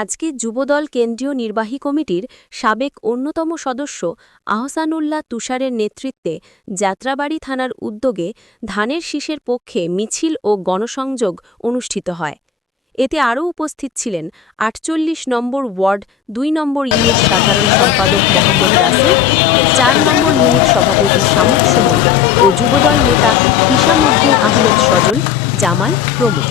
আজকে যুবদল কেন্দ্রীয় নির্বাহী কমিটির সাবেক অন্যতম সদস্য আহসানুল্লাহ তুষারের নেতৃত্বে যাত্রাবাড়ি থানার উদ্যোগে ধানের শীষের পক্ষে মিছিল ও গণসংযোগ অনুষ্ঠিত হয়। এতে আরও উপস্থিত ছিলেন ৪৮ নম্বর ওয়ার্ড ২ নম্বর ইউনিট সাধারণ সম্পাদক মোহাম্মদ রাসেল, ৪ নম্বর ইউনিট সভাপতি শামুক সুমন ও যুবদল নেতা হিসামউদ্দিন আহমেদ সজল, জামাল প্রমুখ।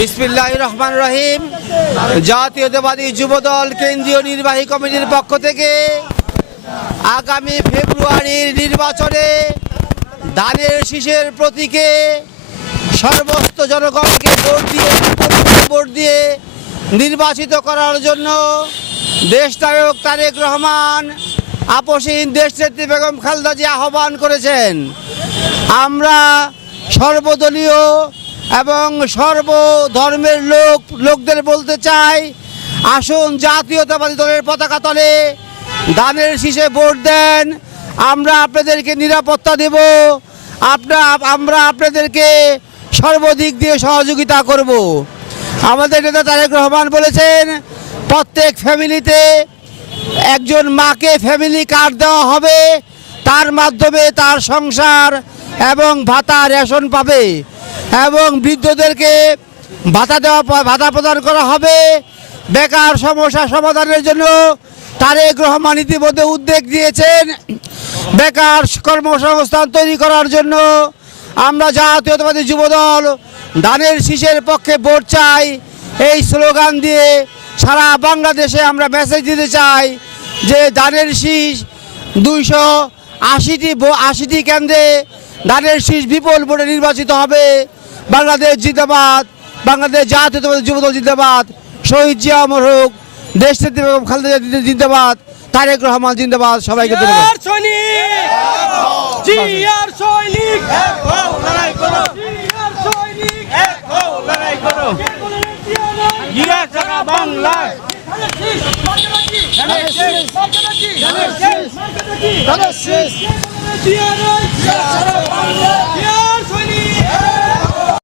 বিসমিল্লাহির রহমানির রহিম। জাতীয়তাবাদী যুবদল কেন্দ্রীয় নির্বাহী কমিটির পক্ষ থেকে আগামী ফেব্রুয়ারির নির্বাচনে ধানের শীষের প্রতীকে সর্বস্ত জনগণকে ভোট দিয়ে নির্বাচিত করার জন্য দেশনায়ক তারেক রহমান, আপসহীন দেশনেত্রী বেগম খালেদা জিয়া আহ্বান করেছেন। আমরা সর্বদলীয় এবং সর্বধর্মের লোকদের বলতে চাই, আসুন জাতীয়তাবাদী দলের পতাকা তলে ধানের শীষে ভোট দেন। আমরা আপনাদেরকে নিরাপত্তা দেব, আমরা আপনাদেরকে সর্বদিক দিয়ে সহযোগিতা করব। আমাদের নেতা তারেক রহমান বলেছেন, প্রত্যেক ফ্যামিলিতে একজন মাকে ফ্যামিলি কার্ড দেওয়া হবে, তার মাধ্যমে তার সংসার এবং ভাতা রেশন পাবে এবং বৃদ্ধদেরকে ভাতা প্রদান করা হবে। বেকার সমস্যা সমাধানের জন্য তারেক রহমান ইতিমধ্যে উদ্যোগ দিয়েছেন। বেকার কর্মসংস্থান তৈরি করার জন্য আমরা জাতীয়তাবাদী যুবদল ধানের শীষের পক্ষে ভোট চাই, এই স্লোগান দিয়ে সারা বাংলাদেশে আমরা মেসেজ দিতে চাই যে ধানের শীষ 280টি কেন্দ্রে ধানের শীষ বিপুল ভোটে নির্বাচিত হবে। বাংলাদেশ জিন্দাবাদ, বাংলাদেশ জাতীয়তাবাদী যুবদল জিন্দাবাদ, শহীদ জিয়া অমর হোক, দেশনেত্রী বেগম খালেদা জিয়া জিন্দাবাদ, তারেক রহমান জিন্দাবাদ। সবাইকে ধন্যবাদ। বাংলা